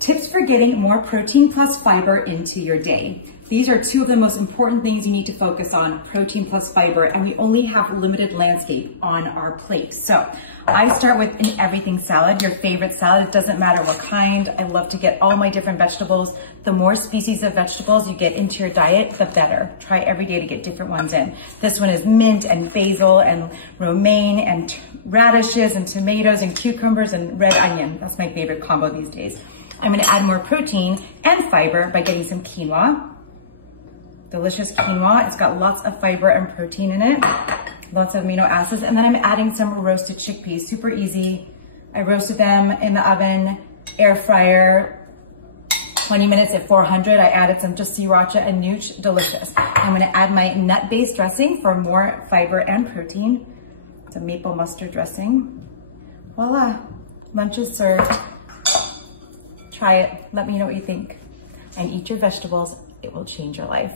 Tips for getting more protein plus fiber into your day. These are two of the most important things you need to focus on, protein plus fiber, and we only have limited landscape on our plate. So I start with an everything salad, your favorite salad. It doesn't matter what kind. I love to get all my different vegetables. The more species of vegetables you get into your diet, the better. Try every day to get different ones in. This one is mint and basil and romaine and radishes and tomatoes and cucumbers and red onion. That's my favorite combo these days. I'm gonna add more protein and fiber by getting some quinoa. Delicious quinoa. It's got lots of fiber and protein in it, lots of amino acids. And then I'm adding some roasted chickpeas, super easy. I roasted them in the oven, air fryer, 20 minutes at 400. I added some just sriracha and nooch, delicious. I'm gonna add my nut-based dressing for more fiber and protein. It's a maple mustard dressing. Voila, lunch is served. Try it, let me know what you think. And eat your vegetables, it will change your life.